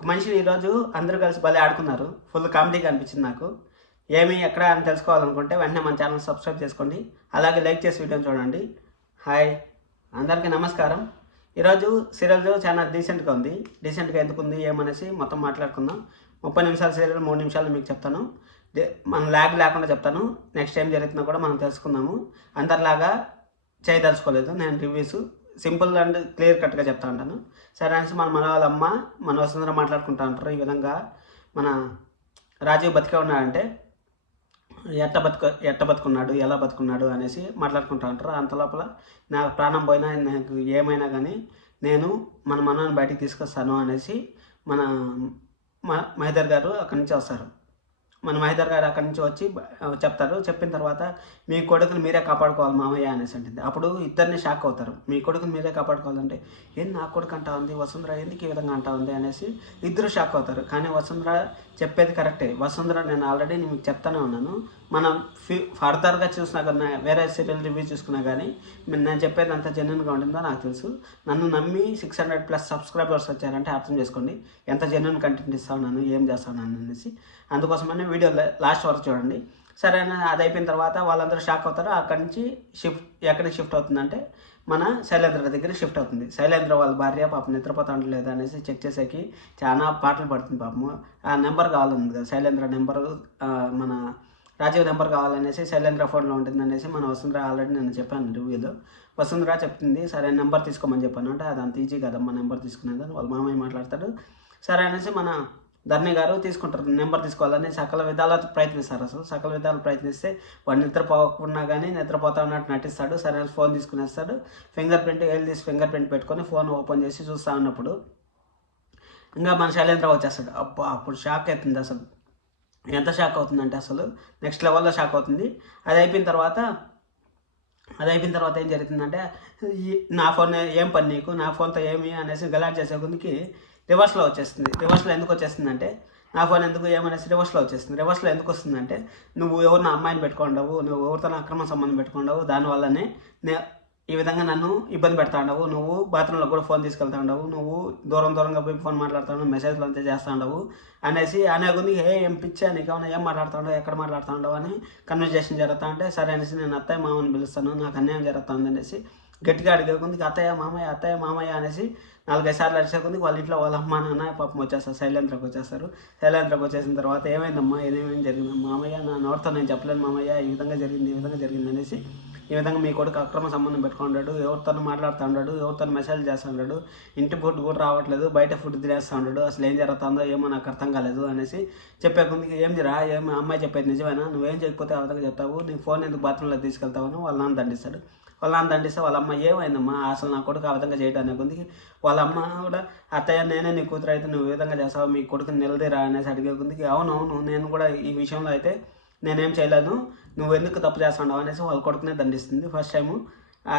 ఒక మనిషిని ఈరోజు అందరూ కలిసి భలే ఆడుకున్నారు. ఫుల్ కామెడీగా అనిపించింది నాకు. ఏమి ఎక్కడ అని తెలుసుకోవాలనుకుంటే వెంటనే మన ఛానల్ సబ్స్క్రైబ్ చేసుకోండి. అలాగే లైక్ చేసి వీడియోని చూడండి. హాయ్ అందరికీ నమస్కారం. ఈరోజు సీరియల్ చాలా డీసెంట్గా ఉంది. డీసెంట్గా ఎందుకు ఉంది ఏమనేసి మొత్తం మాట్లాడుకుందాం. 30 నిమిషాల సీరియల్ 3 నిమిషాలు మీకు చెప్తాను. మనం ల్యాగ్ లేకుండా చెప్తాను. నెక్స్ట్ ఏం జరుగుతుందో కూడా మనం తెలుసుకుందాము. అందరిలాగా చేయదలుచుకోలేదు నేను రివ్యూస్. సింపుల్ అండ్ క్లియర్ కట్గా చెప్తా ఉంటాను. సరే అనేసి మన వాళ్ళమ్మ మన వసుంధర మాట్లాడుకుంటా ఉంటారు. ఈ విధంగా మన రాజీవ్ బతికే ఉన్నాడంటే ఎట్ట బతుకున్నాడు, ఎలా బతుకున్నాడు అనేసి మాట్లాడుకుంటా ఉంటారు. అంత లోపల నా ప్రాణం పోయినా నాకు ఏమైనా కానీ నేను మన మనని బయటికి తీసుకొస్తాను అనేసి మన మహేందర్ గారు అక్కడి నుంచి వస్తారు. మన మహేందర్ గారు అక్కడి నుంచి వచ్చి చెప్తారు. చెప్పిన తర్వాత మీ కొడుకుని మీరే కాపాడుకోవాలి మామయ్య అనేసి అంటుంది. అప్పుడు ఇద్దరిని షాక్ అవుతారు. మీ కొడుకుని మీరే కాపాడుకోవాలంటే ఏంది నా కొడుకు అంటా ఉంది, వసుంధర ఎందుకు ఈ విధంగా అంటా ఉంది అనేసి ఇద్దరు షాక్ అవుతారు. కానీ వసుంధర చెప్పేది కరెక్టే. వసుంధర నేను ఆల్రెడీ మీకు చెప్తానే ఉన్నాను. మనం ఫర్దర్గా చూసినా కానీ వేరే సీరియల్ రివ్యూ చూసుకున్నా కానీ నేను చెప్పేది అంత జెన్యున్గా ఉంటుందో నాకు తెలుసు. నన్ను నమ్మి 600+ సబ్స్క్రైబర్స్ వచ్చారంటే అర్థం చేసుకోండి ఎంత జెన్యున్ కంటెంట్ ఇస్తా ఉన్నాను, ఏం చేస్తా ఉన్నాను అనేసి. అందుకోసమనే వీడియో లాస్ట్ వరకు చూడండి. సరే అది అయిపోయిన తర్వాత వాళ్ళందరూ షాక్ అవుతారు. అక్కడి నుంచి ఎక్కడికి షిఫ్ట్ అవుతుందంటే మన శైలేంద్ర దగ్గర షిఫ్ట్ అవుతుంది. శైలేంద్ర వాళ్ళ భార్య పాపం నిద్రపోతా ఉండలేదు అనేసి చెక్ చేసేకి చాలా పాటలు పడుతుంది పాపము. ఆ నెంబర్ కావాలన్నది కదా, శైలేంద్ర నెంబరు మన రాజీవ్ నెంబర్ కావాలనేసి శైలేంద్ర ఫోన్లో ఉంటుంది అనేసి మన వసుంధర ఆల్రెడీ నేను చెప్పాను రివ్యూలో. వసుంధర చెప్తుంది సరే నెంబర్ తీసుకోమని చెప్పాను. అంటే అది అంత ఈజీ కదమ్మా నెంబర్ తీసుకునేది, వాళ్ళ మామయ్య మాట్లాడతాడు. సరే అనేసి మన ధర్ని గారు తీసుకుంటారు. నెంబర్ తీసుకోవాలని సకల విధాలు ప్రయత్నిస్తారు. సకల విధాలు ప్రయత్నిస్తే వాడు నిద్రపోకుండా కానీ నిద్రపోతా ఉన్నట్టు నటిస్తాడు. సరే ఫోన్ తీసుకునేస్తాడు. ఫింగర్ ప్రింట్ ఫింగర్ ప్రింట్ పెట్టుకొని ఫోన్ ఓపెన్ చేసి చూస్తూ ఉన్నప్పుడు ఇంకా మన శైలేంద్ర వచ్చేస్తాడు. అబ్బా అప్పుడు షాక్ అవుతుంది. అసలు ఎంత షాక్ అవుతుందంటే అసలు నెక్స్ట్ లెవెల్లో షాక్ అవుతుంది. అది అయిపోయిన తర్వాత ఏం జరుగుతుందంటే నా ఫోన్ ఏం పని నీకు, నా ఫోన్తో ఏమి అనేసి గలాట్ చేసే కొద్దికి రివర్స్లో వచ్చేస్తుంది. రివర్స్లో ఎందుకు వచ్చేస్తుందంటే నా ఫోన్ ఎందుకు ఏమనేసి రివర్స్లో వచ్చేస్తుంది. రివర్స్లో ఎందుకు వస్తుందంటే నువ్వు ఎవరిన అమ్మాయిని పెట్టుకోండవు, నువ్వు ఎవరితో అక్రమ సంబంధం పెట్టుకోండవు, దానివల్లనే ఈ విధంగా నన్ను ఇబ్బంది పెడతా ఉండవు, నువ్వు బాత్రూంలో కూడా ఫోన్ తీసుకెళ్తా ఉండవు, నువ్వు దూరంగా పోయి ఫోన్ మాట్లాడుతూ ఉండవు, మెసేజ్లు అంతా చేస్తూ ఉండవు అనేసి అనే కొద్ది ఏం పిచ్చా నీకేమన్నా ఏం మాట్లాడుతూ ఉండవు, ఎక్కడ మాట్లాడుతూ ఉండవు అని కన్వర్జేషన్ జరుగుతూ ఉంటే సరే అనేసి నేను అత్తయ్య మామని పిలుస్తాను, నాకు అన్యాయం జరుగుతుంది అనేసి గట్టిగా అడిగే కొద్దికి అత్తయ్య మామయ్య అనేసి 4-5 సార్లు అడిచే కొద్దికి వాళ్ళ ఇంట్లో వాళ్ళ అమ్మ నాన్న పాపం వచ్చేస్తారు. శైలేంద్రకు వచ్చేస్తారు. శైలేంద్రకు వచ్చేసిన తర్వాత ఏమైందమ్మా ఏమేమి జరిగిందమ్మా మామయ్య, నా నోటితో నేను చెప్పలేను మామయ్య, ఈ విధంగా జరిగింది అనేసి ఈ విధంగా మీ కొడుకు అక్రమ సంబంధం పెట్టుకుంటాడు, ఎవరితోనూ మాట్లాడుతూ ఉన్నాడు, ఎవరితోనూ మెసేజ్ చేస్తూ ఉన్నాడు, ఇంటి ఫుడ్ కూడా రావట్లేదు, బయట ఫుడ్ తినేస్తూ ఉన్నాడు, అసలు ఏం జరుగుతుందో ఏమో నాకు అర్థం కాలేదు అనేసి చెప్పే కొద్దికి ఏమి అమ్మాయి చెప్పేది నిజమేనా, నువ్వేం చేయకపోతే ఆ విధంగా చెప్తావు, నీ ఫోన్ ఎందుకు బాత్రూంలో తీసుకెళ్తావని వాళ్ళ నాన్న దండిస్తాడు. వాళ్ళ నాన్న దండిస్తే వాళ్ళ అమ్మ ఏమైందమ్మా అసలు నా కొడుకు ఆ విధంగా చేయడానికి కొద్దికి వాళ్ళ అమ్మ కూడా అత్తయ్య నేనే నీ కూతురు అయితే నువ్వు ఈ విధంగా చేస్తావు, మీ కొడుకుని నిలదీరా అనేసి అడిగే కొద్దికి అవునవును నేను కూడా ఈ విషయంలో అయితే నేనేం చేయలేను, నువ్వు ఎందుకు తప్పు చేస్తున్నావు అనేసి వాళ్ళ కొడుకునే దండిస్తుంది. ఫస్ట్ టైము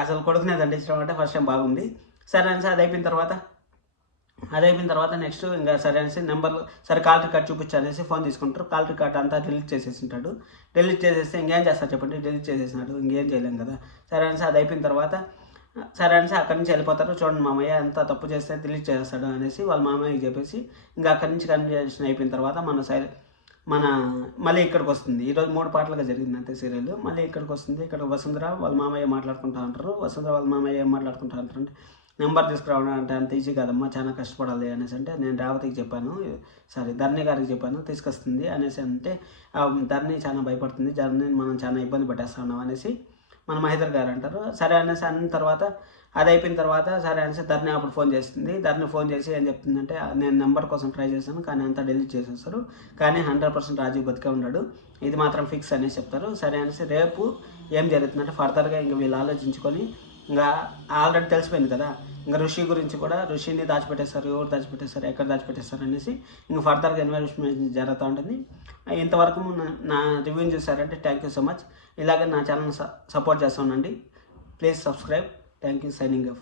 అసలు కొడుకునే దండించడం అంటే ఫస్ట్ టైం బాగుంది. సరే అనేసి అది అయిపోయిన తర్వాత నెక్స్ట్ ఇంకా సరే అనేసి నెంబర్లు సరే కాల్ రికార్డ్ చూపించనేసి ఫోన్ తీసుకుంటారు. కాల్ రికార్డ్ అంతా డిలీట్ చేసేసి ఉంటాడు. డిలీట్ చేసేస్తే ఇంకేం చేస్తారు చెప్పండి, డిలీట్ చేసేసినాడు, ఇంకేం చేయలేం కదా. సరే అనేసి అది అయిపోయిన తర్వాత సరే అనేసి అక్కడి నుంచి వెళ్ళిపోతారు. చూడండి మామయ్య ఎంత తప్పు చేస్తే డిలీట్ చేస్తాడు అనేసి వాళ్ళ మామయ్యకి చెప్పేసి ఇంకా అక్కడి నుంచి కన్వర్జేషన్ అయిపోయిన తర్వాత మళ్ళీ ఇక్కడికి వస్తుంది. ఈరోజు 3 పాటలుగా జరిగింది అంతే సీరియల్. మళ్ళీ ఇక్కడికి వస్తుంది. ఇక్కడ వసుంధర వాళ్ళ మామయ్య మాట్లాడుకుంటూ ఉంటారు. వసుంధర వాళ్ళ మామయ్య ఏం మాట్లాడుకుంటూ ఉంటారు అంటే నెంబర్ తీసుకురావడం అంటే అంత ఈజీ కదమ్మా, చాలా కష్టపడాలి అనేసి అంటే నేను రేవతికి చెప్పాను, ధర్ని గారికి చెప్పాను తీసుకొస్తుంది అనేసి అంటే ధర్ని చాలా భయపడుతుంది, ధర్ని మనం చాలా ఇబ్బంది పెట్టేస్తున్నాం అనేసి మన మహేందర్ గారు అంటారు. సరే అనేసి అన్న తర్వాత అది అయిపోయిన తర్వాత సరే అనేసి ధర్ని అప్పుడు ఫోన్ చేస్తుంది. ధర్ని ఫోన్ చేసి ఏం చెప్తుందంటే నేను నెంబర్ కోసం ట్రై చేశాను కానీ అంతా డిలీట్ చేసేస్తారు, కానీ 100% రాజీవ్ బతికే ఉన్నాడు, ఇది మాత్రం ఫిక్స్ అనేసి చెప్తారు. సరే అనేసి రేపు ఏం జరుగుతుందంటే ఫర్దర్గా ఇంకా వీళ్ళు ఆలోచించుకొని ఇంకా ఆల్రెడీ తెలిసిపోయింది కదా, ఇంకా ఋషి గురించి కూడా ఋషిని దాచిపెట్టేస్తారు, ఎవరు దాచిపెట్టేస్తారు, ఎక్కడ దాచిపెట్టేస్తారు అనేసి ఇంకా ఫర్దర్గా ఇన్వెస్ట్మెంట్ జరుగుతూ ఉంటుంది. ఇంతవరకు నా రివ్యూని చూసారంటే థ్యాంక్ యూ సో మచ్. ఇలాగే నా ఛానల్ సపోర్ట్ చేస్తానండి. Please subscribe. Thank you. Signing off.